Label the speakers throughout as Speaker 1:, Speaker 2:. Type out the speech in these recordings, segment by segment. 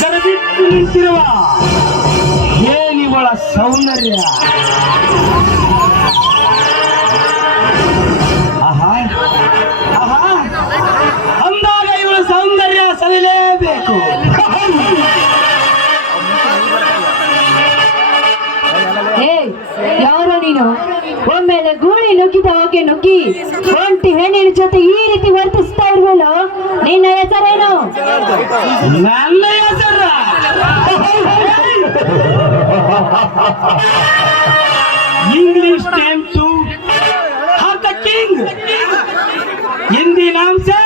Speaker 1: ಗರಬಿಟ್ಟು ನಿಂತಿರುವ ಏನಿವಳ ಸೌಂದರ್ಯ?
Speaker 2: ಒಮ್ಮೆಲೆ ಗೂಳಿ ನುಗ್ಗಿದ ಹೋಗಿ ನುಗ್ಗಿ ಒಂಟಿ ಹೆಣ್ಣಿನ ಜೊತೆ ಈ ರೀತಿ ವರ್ತಿಸ್ತಾ ಇರುವಲ್ಲೋ ನಿನ್ನ ಹೆಸರೇನು
Speaker 1: ನನ್ನ ಹೆಸರ ಇಂಗ್ಲಿಷ್ ಟೈಮ್ ಟು ಹಾರ್ ದ ಕಿಂಗ್ ಹಿಂದಿ ನಾಮ್ ಸೇ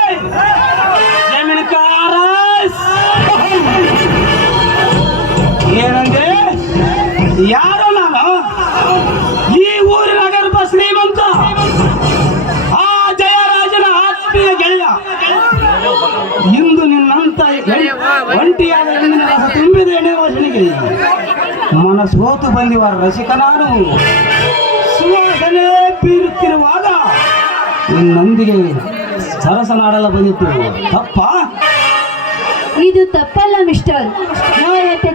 Speaker 1: ಒಂಟಿಯಾದ ರಸ ವಾಸನೆಗೆ ಮನಸ್ಸೋತು ಬಂದಿವ ರಸಿಕ ನಾನು ಸುವಾಸನೆ ಬೀರುತ್ತಿರುವಾಗ ನಿನ್ನೊಂದಿಗೆ ಸರಸನಾಡಲ್ಲ ಬಂದಿತ್ತು. ತಪ್ಪ?
Speaker 2: ಇದು ತಪ್ಪಲ್ಲ ಮಿಸ್ಟರ್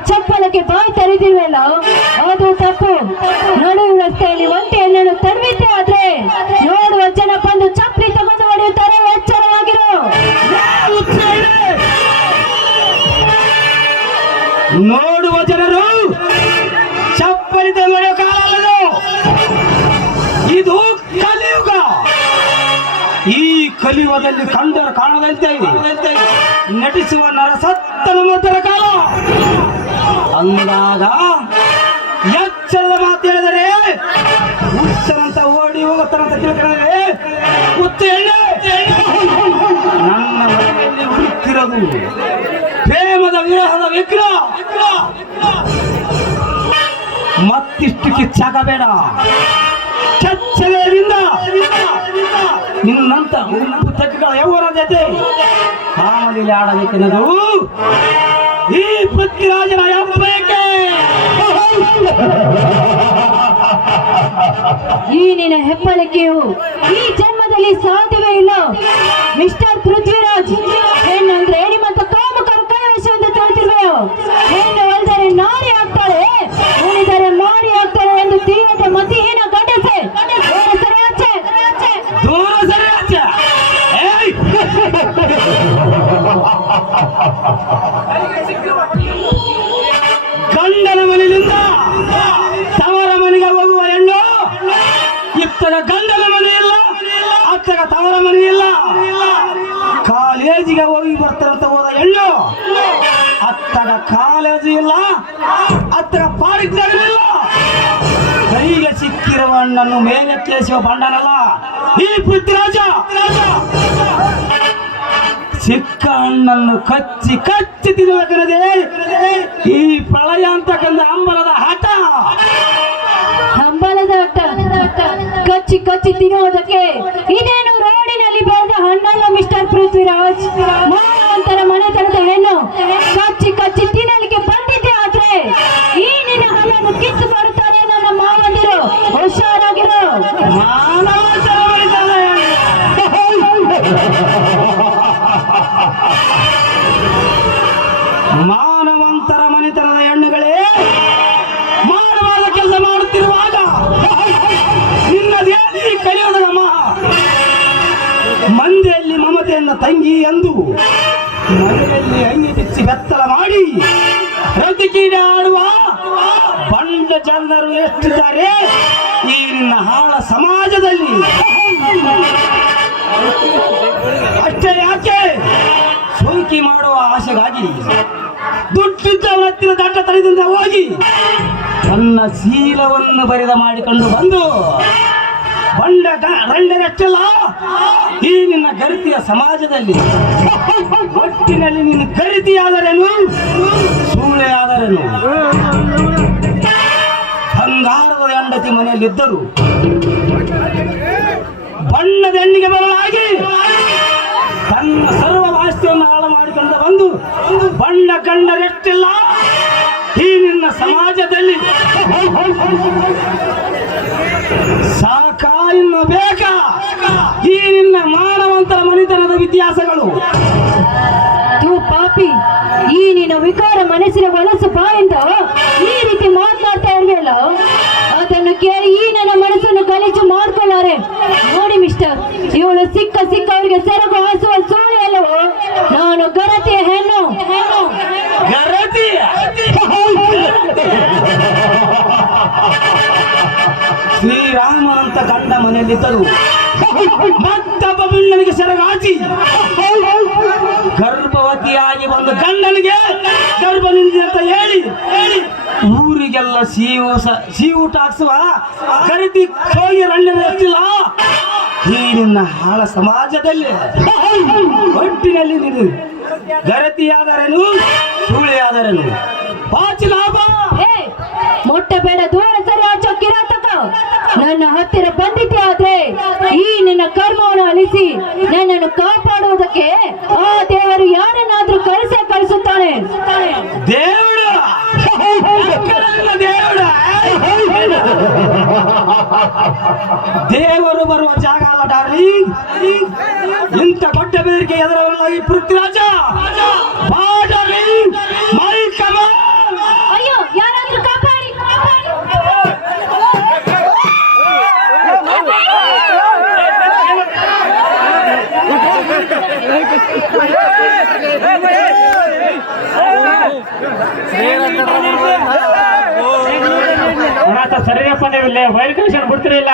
Speaker 2: ಚಪ್ಪಲಕ್ಕೆ ಬಾಯಿ ತೆರೆದಿರುವಲ್ಲ. ಅದು ತಪ್ಪು.
Speaker 1: ಈ ಕಲಿಯುಗದಲ್ಲಿ ಕಂಡರ ಕಾಣದಂತೆ ನಟಿಸುವ ನರಸತ್ತನ ಮೊದಲ ಕಾಲ. ಅಂದಾಗ ಎಚ್ಚರದ ಮಾತು ಹೇಳಿದರೆ ಹುಚ್ಚನಂತ ಓಡಿ ಹೋಗುತ್ತಾನಂತ ಅಂತ ಹುಚ್ಚ ನನ್ನ ಮನೆಯಲ್ಲಿ ಹುಡುಕ್ತಿರೋದು ಪ್ರೇಮದ ವಿರಹದ ವಿಗ್ರಹ. ಮತ್ತಿಷ್ಟು ಕಿಚ್ಚಾಗಬೇಡ ಚಚ್ಚಲೆಯಿಂದ ನಿನ್ನಂತ ಉಪ್ಪು ತಗ್ಗಳ ಯೌವನ ಜೊತೆ ಕಾಮದಲ್ಲಿ ಆಡಬೇಕೆನ್ನದು ಈ ಪೃಥ್ವಿರಾಜನ ಹೆಬ್ಬಯಕೆ
Speaker 2: ಈ ನಿನ್ನ ಹೆಪ್ಪಳಿಕೆಯು ಈ ಜನ್ಮದಲ್ಲಿ ಸಾಧ್ಯವೇ ಇಲ್ಲ. ಮಿಸ್ಟರ್ ಪೃಥ್ವಿರಾಜ್ ಹೆಣ್ಣಂದ್ರೆ ನಿಮ್ಮಂತ ಕಾಮಕರ ಅಂತ ತಿಳಿದಿರುವೆಯೋ
Speaker 1: ಇತ್ತಗ ಗಂಡನ ಮನೆ ಇಲ್ಲ ಅತ್ತಗ ತವರ ಮನೆ ಇಲ್ಲ. ಕಾಲೇಜಿಗೆ ಹೋಗಿ ಬರ್ತಾರಂತ ಹೋದ ಹೆಣ್ಣು. ಅತ್ತಗ ಕಾಲೇಜು ಇಲ್ಲ ಅತ್ತಗ ಪಾರಿದ್ದಾಗಲಿಲ್ಲ ಕೈಗೆ ಸಿಕ್ಕಿರುವ ಹಣ್ಣನ್ನು ಮೇಲೆತ್ತೇಸುವ ಬಂಡನಲ್ಲ, ಈ ಪೃಥ್ವಿರಾಜ. ಸಿಕ್ಕ ಹಣ್ಣನ್ನು ಕಚ್ಚಿ ಕಚ್ಚಿ ತಿನ್ನಬೇಕನ್ನದೆ
Speaker 2: ಕಚ್ಚಿ ತಿನ್ನುವುದಕ್ಕೆ ಇದೇನು ರೋಡಿನಲ್ಲಿ ಬೆಳೆದ ಹಣ್ಣಲ್ಲ ಮಿಸ್ಟರ್ ಪೃಥ್ವಿರಾಜ್? ಮಾನವಂತರ ಮನೆತನದ ಹೆಣ್ಣು. ಕಚ್ಚಿ ಕಚ್ಚಿ ತಿನ್ನಲಿಕ್ಕೆ ಬಂದಿದ್ದೆ ಆದ್ರೆ ಈ ನಿನ್ನ ಹಣ್ಣನ್ನು ಕಿತ್ತು ಬರುತ್ತಾರೆ ನನ್ನ ಮಾವಂದಿರು ಹುಷಾರಾಗಿರು.
Speaker 1: ಮಾನವಂತರ ಮನೆತನದ ಹೆಣ್ಣುಗಳೇ ಮಮತೆಯಿಂದ ತಂಗಿ ಎಂದು ಮನೆಯಲ್ಲಿ ಅಂಗಿ ಬಿಚ್ಚಿ ಬೆತ್ತಲ ಮಾಡಿ ಆಡುವ ಬಂಡ ಜನರು ಎಷ್ಟಿದ್ದಾರೆ ಈ ನಿನ್ನ ಹಾಳ ಸಮಾಜದಲ್ಲಿ. ಅಷ್ಟೇ ಯಾಕೆ? ಸೋಂಕಿ ಮಾಡುವ ಆಸೆಗಾಗಿ ದುಡ್ಡಿದ್ದ ಹತ್ತಿರ ದಟ್ಟ ತಲೆದಿಂದ ಹೋಗಿ ತನ್ನ ಶೀಲವನ್ನು ಬರಿದ ಮಾಡಿಕೊಂಡು ಬಂದು ಬಂಡ ರಂಡರಷ್ಟಲ್ಲ ಈ ನಿನ್ನ ಗರಿತಿಯ ಸಮಾಜದಲ್ಲಿ ಒಟ್ಟಿನಲ್ಲಿ ನಿನ್ನ ಗರಿತಿಯಾದರೇನು? ಸೂಳೆ ಆದರೇನು ಬಂಗಾರದ ಹೆಂಡತಿ ಮನೆಯಲ್ಲಿದ್ದರು ಬಣ್ಣದ ಹೆಣ್ಣಿಗೆ ಬರಲಾಗಿ ತನ್ನ ಸರ್ವ ಆಸ್ತಿಯನ್ನು ಹಾಳು ಮಾಡಿಕೊಂಡು ಬಂದು ಬಣ್ಣ ಕಂಡರೆಷ್ಟಿಲ್ಲ ಈ ನಿನ್ನ ಸಮಾಜದಲ್ಲಿ ಸಾಕ ಇನ್ನು ಬೇಕಾ ಈ ನಿನ್ನ ಮಾನವಂತರ ಮನಿತನದ ವ್ಯತ್ಯಾಸಗಳು.
Speaker 2: ತೂ ಪಾಪಿ ಈ ನಿನ್ನ ವಿಕಾರ ಮನಸ್ಸಿನ ಹೊಲಸು ಬಾಯಿಂದ ಈ ರೀತಿ ಮಾತನಾಡ್ತಾ ಇರಲಿಲ್ಲ ಅದನ್ನು ಕೇಳಿ ಈ ನನ್ನ ಮನಸ್ಸನ್ನು ಗಲೀಜು ಮಾಡ್ಕೊಳ್ಳಾರೆ. ನೋಡಿ ಮಿಸ್ಟರ್ ಇವಳು ಸಿಕ್ಕ ಸಿಕ್ಕವರಿಗೆ ಸೆರಗು ಹಾಸುವ ಸೋಳೆ ಅಲ್ಲವೋ? ನಾನು ಗರತಿಯ ಹೆಣ್ಣು. ಹೆಣ್ಣು
Speaker 1: ಗರತಿ ಗಂಡ ಗಂಡ ಮನೆಯಲ್ಲಿದ್ದರು. ಮತ್ತೊಬ್ಬ ಬಿಣ್ಣನಿಗೆ ಸೆರಗಾಚಿ. ಗರ್ಭವತಿಯಾಗಿ ಒಂದು ಗಂಡನಿಗೆ ಗರ್ಭ ಅಂತ ಹೇಳಿ ಊರಿಗೆಲ್ಲ ಸೀವು ಸ- ಸಿಹಿ ಊಟ ಹಾಕ್ಸುವ ಖರೀದಿ ಹೋಗಿ ರಂಡಿನ ಎಷ್ಟಿಲ್ಲ ಈ ನಿನ್ನ ಹಾಳ ಸಮಾಜದಲ್ಲಿ, ಒಟ್ಟಿನಲ್ಲಿ ನೀನು ಗರತಿಯಾದರೇನು ಸುಳಿಯಾದರೇನು ಬಾಚಿ ಲಾಭ
Speaker 2: ಏ ಮೊಟ್ಟ ಬೇಡ ದೂರ ಸರಿ ಆಚೋ ಕಿರಾತಕ ನನ್ನ ಹತ್ತಿರ ಬಂದಿದ್ದೆ ಆದ್ರೆ ಈ ನಿನ್ನ ಕರ್ಮವನ್ನು ಅಲಿಸಿ ನನ್ನನ್ನು ಕಾಪಾಡುವುದಕ್ಕೆ ಆ ದೇವರು ಯಾರನ್ನಾದ್ರೂ ಕಳಿಸ ಕಳಿಸುತ್ತಾನೆ.
Speaker 1: ದೇವರು ಬರುವ ಜಾಗ ಅಲ್ಲ ಡಾರ್ಲಿಂಗ್ ಇಂಥ ಪಟ್ಟ ಬೇರಿಗೆ ಎದುರಲ್ಲ ಈ ಪೃಥ್ವಿರಾಜ.
Speaker 3: ಆತ ಸರಿಯಪ್ಪ ನೀವು ಇಲ್ಲಿ ವೈರ್ ಕನೆಕ್ಷನ್ ಬಿಡ್ತಿರಲಿಲ್ಲ